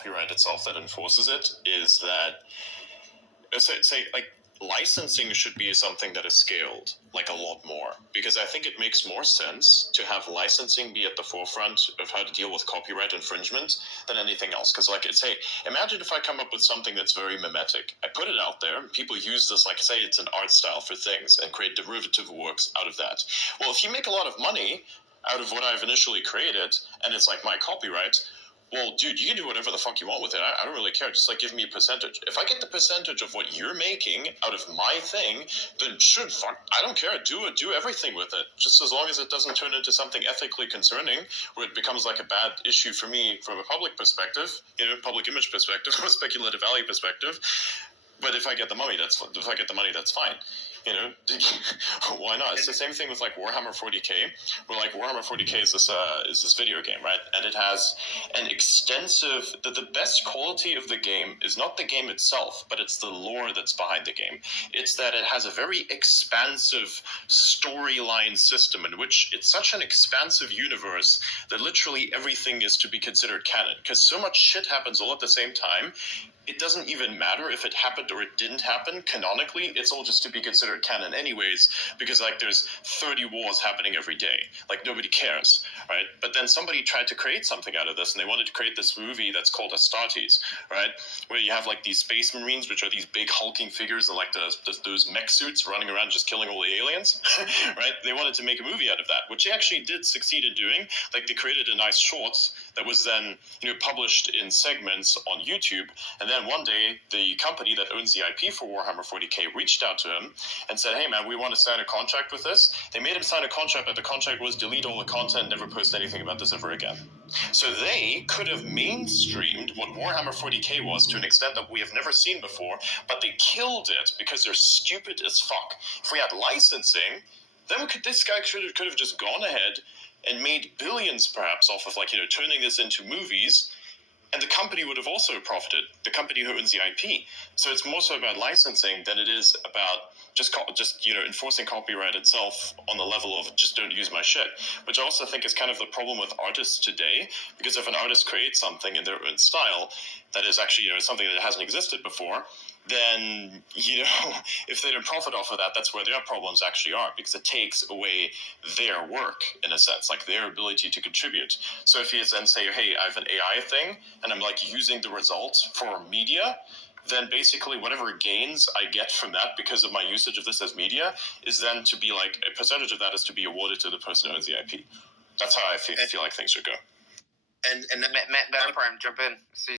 copyright itself that enforces it is that, say like, licensing should be something that is scaled like a lot more, because I think it makes more sense to have licensing be at the forefront of how to deal with copyright infringement than anything else. Because like, say, imagine if I come up with something that's very mimetic, I put it out there, people use this, like say it's an art style for things, and create derivative works out of that. Well, if you make a lot of money out of what I've initially created, and it's like my copyright, well, dude, you can do whatever the fuck you want with it. I don't really care. Just like give me a percentage. If I get the percentage of what you're making out of my thing, then fuck, I don't care. Do it. Do everything with it. Just as long as it doesn't turn into something ethically concerning, where it becomes like a bad issue for me from a public perspective, public image perspective, or speculative value perspective. But if I get the money, that's fine. Why not? It's the same thing with like Warhammer 40k, where like Warhammer 40k is this video game, right? And it has an extensive. The best quality of the game is not the game itself, but it's the lore that's behind the game. It's that it has a very expansive storyline system in which it's such an expansive universe that literally everything is to be considered canon, because so much shit happens all at the same time. It doesn't even matter if it happened or it didn't happen. Canonically, it's all just to be considered canon anyways, because like there's 30 wars happening every day. Like nobody cares, right? But then somebody tried to create something out of this, and they wanted to create this movie that's called Astartes, right? Where you have like these space marines, which are these big hulking figures in like those mech suits running around just killing all the aliens, right? They wanted to make a movie out of that, which they actually did succeed in doing. Like they created a nice short that was then published in segments on YouTube, and then one day the company that owns the IP for Warhammer 40k reached out to him and said, hey man, we want to sign a contract with this. They made him sign a contract, but the contract was delete all the content, never post anything about this ever again. So they could have mainstreamed what Warhammer 40k was to an extent that we have never seen before, but they killed it because they're stupid as fuck. If we had licensing, then this guy could have just gone ahead and made billions perhaps off of like, turning this into movies. And the company would have also profited, the company who owns the IP. So it's more so about licensing than it is about just enforcing copyright itself on the level of just don't use my shit. Which I also think is kind of the problem with artists today, because if an artist creates something in their own style that is actually something that hasn't existed before, then, if they don't profit off of that, that's where their problems actually are, because it takes away their work, in a sense, like their ability to contribute. So if you then say, hey, I have an AI thing, and I'm like using the results for media, then basically whatever gains I get from that because of my usage of this as media is then to be like, a percentage of that is to be awarded to the person who owns the IP. That's how I feel like things should go. And Matt, Prime, jump in. See